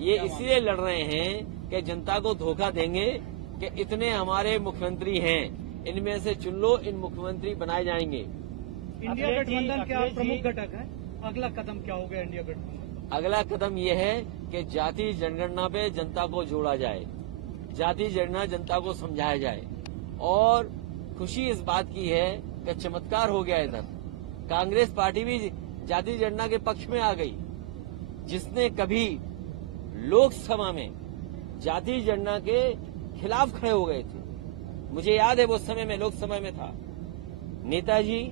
ये इसलिए लड़ रहे हैं कि जनता को धोखा देंगे कि इतने हमारे मुख्यमंत्री हैं, इनमें से चुन लो, इन मुख्यमंत्री बनाए जाएंगे। इंडिया गठबंधन क्या प्रमुख घटक है? अगला कदम क्या होगा इंडिया गठबंधन? अगला कदम यह है कि जाति जनगणना पे जनता को जोड़ा जाए, जाति जनगणना जनता को समझाया जाए। और खुशी इस बात की है कि चमत्कार हो गया, इधर कांग्रेस पार्टी भी जाति जनगणना के पक्ष में आ गई। जिसने कभी लोकसभा में जाति जनगणना के खिलाफ खड़े हो गए थे, मुझे याद है वो समय में लोकसभा में था नेताजी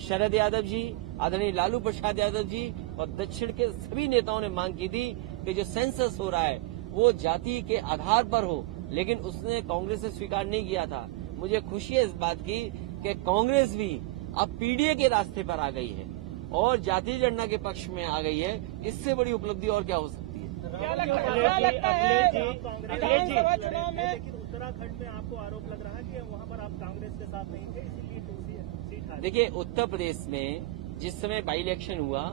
शरद यादव जी, आदरणीय लालू प्रसाद यादव जी और दक्षिण के सभी नेताओं ने मांग की थी कि जो सेंसस हो रहा है वो जाति के आधार पर हो, लेकिन उसने कांग्रेस ने स्वीकार नहीं किया था। मुझे खुशी है इस बात की कि कांग्रेस भी अब पीडीए के रास्ते पर आ गई है और जाति जनगणना के पक्ष में आ गई है। इससे बड़ी उपलब्धि और क्या हो सकती है? क्या लगता है विधानसभा चुनाव में? लेकिन उत्तराखंड में आपको आरोप लग रहा है कि वहाँ पर आप कांग्रेस के साथ नहीं थे, इसीलिए सीट हारी। देखिए, उत्तर प्रदेश में जिस समय बाई इलेक्शन हुआ,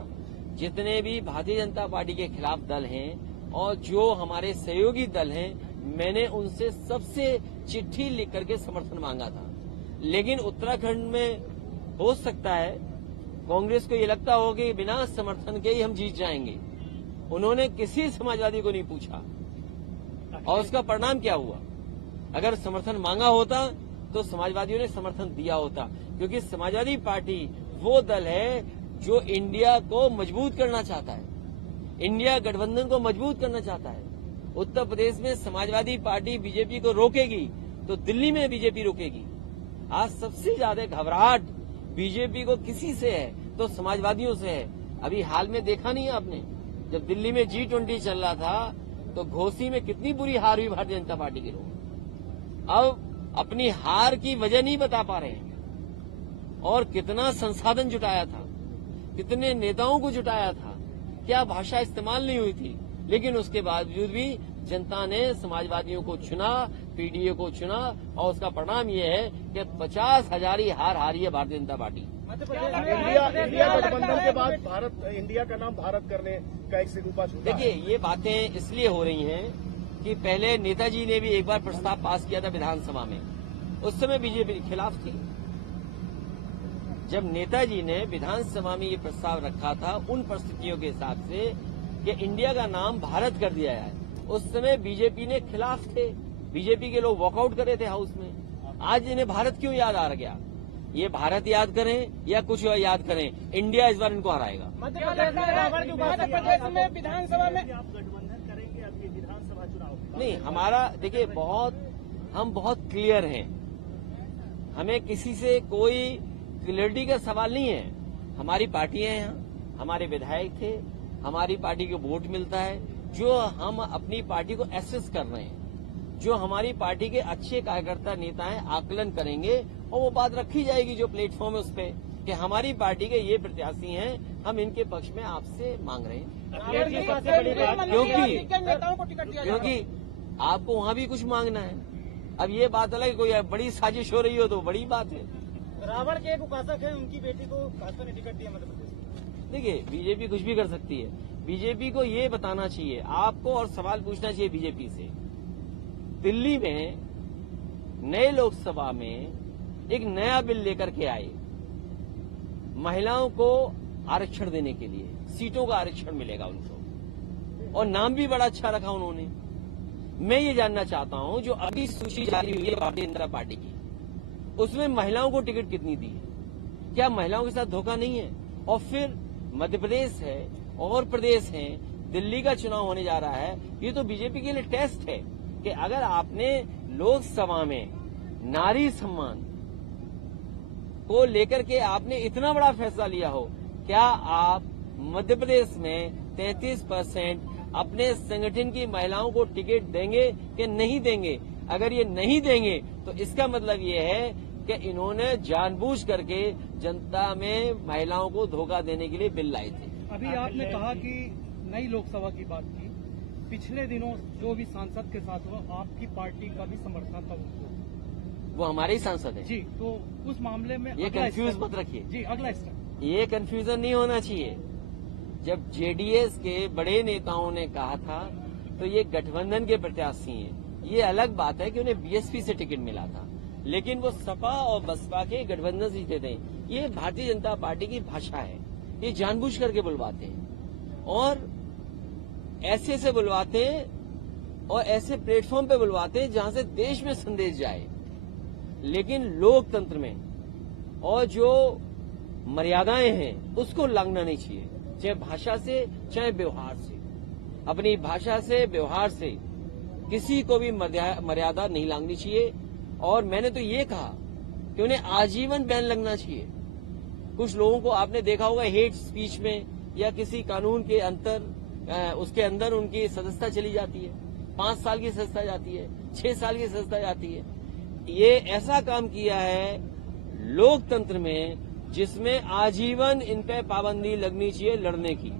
जितने भी भारतीय जनता पार्टी के खिलाफ दल हैं और जो हमारे सहयोगी दल हैं, मैंने उनसे सबसे चिट्ठी लिख करके समर्थन मांगा था। लेकिन उत्तराखंड में हो सकता है कांग्रेस को ये लगता हो कि बिना समर्थन के ही हम जीत जाएंगे। उन्होंने किसी समाजवादी को नहीं पूछा और उसका परिणाम क्या हुआ? अगर समर्थन मांगा होता तो समाजवादियों ने समर्थन दिया होता, क्योंकि समाजवादी पार्टी वो दल है जो इंडिया को मजबूत करना चाहता है, इंडिया गठबंधन को मजबूत करना चाहता है। उत्तर प्रदेश में समाजवादी पार्टी बीजेपी को रोकेगी तो दिल्ली में बीजेपी रोकेगी। आज सबसे ज्यादा घबराहट बीजेपी को किसी से है तो समाजवादियों से है। अभी हाल में देखा नहीं है आपने, जब दिल्ली में G20 चल रहा था तो घोसी में कितनी बुरी हार हुई भारतीय जनता पार्टी के लोग। अब अपनी हार की वजह नहीं बता पा रहे हैं और कितना संसाधन जुटाया था, कितने नेताओं को जुटाया था, क्या भाषा इस्तेमाल नहीं हुई थी, लेकिन उसके बावजूद भी जनता ने समाजवादियों को चुना, पीडीए को चुना और उसका परिणाम ये है कि 50,000 हार हारी है भारतीय जनता पार्टी। इंडिया गठबंधन के बाद भारत, इंडिया का नाम भारत करने का एक सिगुपा छूटा। देखिए, ये बातें इसलिए हो रही हैं कि पहले नेताजी ने भी एक बार प्रस्ताव पास किया था विधानसभा में, उस समय बीजेपी के खिलाफ थी। जब नेताजी ने विधानसभा में ये प्रस्ताव रखा था उन परिस्थितियों के हिसाब से कि इंडिया का नाम भारत कर दिया है, उस समय बीजेपी ने खिलाफ थे, बीजेपी के लोग वॉकआउट करे थे हाउस में। आज इन्हें भारत क्यों याद आ गया? ये भारत याद करें या कुछ याद करें, इंडिया इस बार इनको हराएगा। मध्य प्रदेश में विधानसभा में आप गठबंधन करेंगे अभी विधानसभा चुनाव? नहीं, हमारा देखिए हम बहुत क्लियर हैं, हमें किसी से कोई क्लियरिटी का सवाल नहीं है। हमारी पार्टियां हैं यहाँ, हमारे विधायक थे, हमारी पार्टी को वोट मिलता है, जो हम अपनी पार्टी को एसेस कर रहे हैं, जो हमारी पार्टी के अच्छे कार्यकर्ता नेता हैं आकलन करेंगे और वो बात रखी जाएगी जो प्लेटफॉर्म है उस पर कि हमारी पार्टी के ये प्रत्याशी हैं, हम इनके पक्ष में आपसे मांग रहे हैं। क्योंकि आपको वहाँ भी कुछ मांगना है। अब ये बात अलग, कोई बड़ी साजिश हो रही हो तो बड़ी बात है। रावण के एक उपासक है, उनकी बेटी को भाजपा ने टिकट दिया मध्य प्रदेश। देखिए, बीजेपी कुछ भी कर सकती है। बीजेपी को ये बताना चाहिए आपको और सवाल पूछना चाहिए बीजेपी से, दिल्ली में नए लोकसभा में एक नया बिल लेकर के आए महिलाओं को आरक्षण देने के लिए, सीटों का आरक्षण मिलेगा उनको और नाम भी बड़ा अच्छा रखा उन्होंने। मैं ये जानना चाहता हूं जो अभी सूची जारी हुई है भारतीय जनता पार्टी की, उसमें महिलाओं को टिकट कितनी दी है? क्या महिलाओं के साथ धोखा नहीं है? और फिर मध्य प्रदेश है और प्रदेश है, दिल्ली का चुनाव होने जा रहा है। ये तो बीजेपी के लिए टेस्ट है कि अगर आपने लोकसभा में नारी सम्मान को लेकर के आपने इतना बड़ा फैसला लिया हो, क्या आप मध्य प्रदेश में 33% अपने संगठन की महिलाओं को टिकट देंगे कि नहीं देंगे? अगर ये नहीं देंगे तो इसका मतलब ये है कि इन्होंने जानबूझ करके जनता में महिलाओं को धोखा देने के लिए बिल लाए थे। अभी आपने कहा कि नई लोकसभा की बात की, पिछले दिनों जो भी सांसद के साथ हुआ आपकी पार्टी का भी समर्थन था उनको, वो हमारे ही सांसद है जी, तो उस मामले में ये कंफ्यूज मत रखिए जी। अगला स्टेप ये कंफ्यूजन नहीं होना चाहिए। जब जेडीएस के बड़े नेताओं ने कहा था तो ये गठबंधन के प्रत्याशी हैं। ये अलग बात है कि उन्हें बीएसपी से टिकट मिला था, लेकिन वो सपा और बसपा के गठबंधन से जीते थे। ये भारतीय जनता पार्टी की भाषा है, ये जानबूझ करके बुलवाते हैं और ऐसे से बुलवाते हैं और ऐसे प्लेटफॉर्म पे बुलवाते हैं जहां से देश में संदेश जाए। लेकिन लोकतंत्र में और जो मर्यादाएं हैं उसको लांघना नहीं चाहिए, चाहे भाषा से चाहे व्यवहार से। अपनी भाषा से व्यवहार से किसी को भी मर्यादा नहीं लांघनी चाहिए। और मैंने तो ये कहा कि उन्हें आजीवन बैन लगना चाहिए। कुछ लोगों को आपने देखा होगा हेट स्पीच में या किसी कानून के उसके अंदर उनकी सदस्यता चली जाती है, 5 साल की सदस्यता जाती है, 6 साल की सदस्यता जाती है। ये ऐसा काम किया है लोकतंत्र में जिसमें आजीवन इन पे पाबंदी लगनी चाहिए लड़ने की।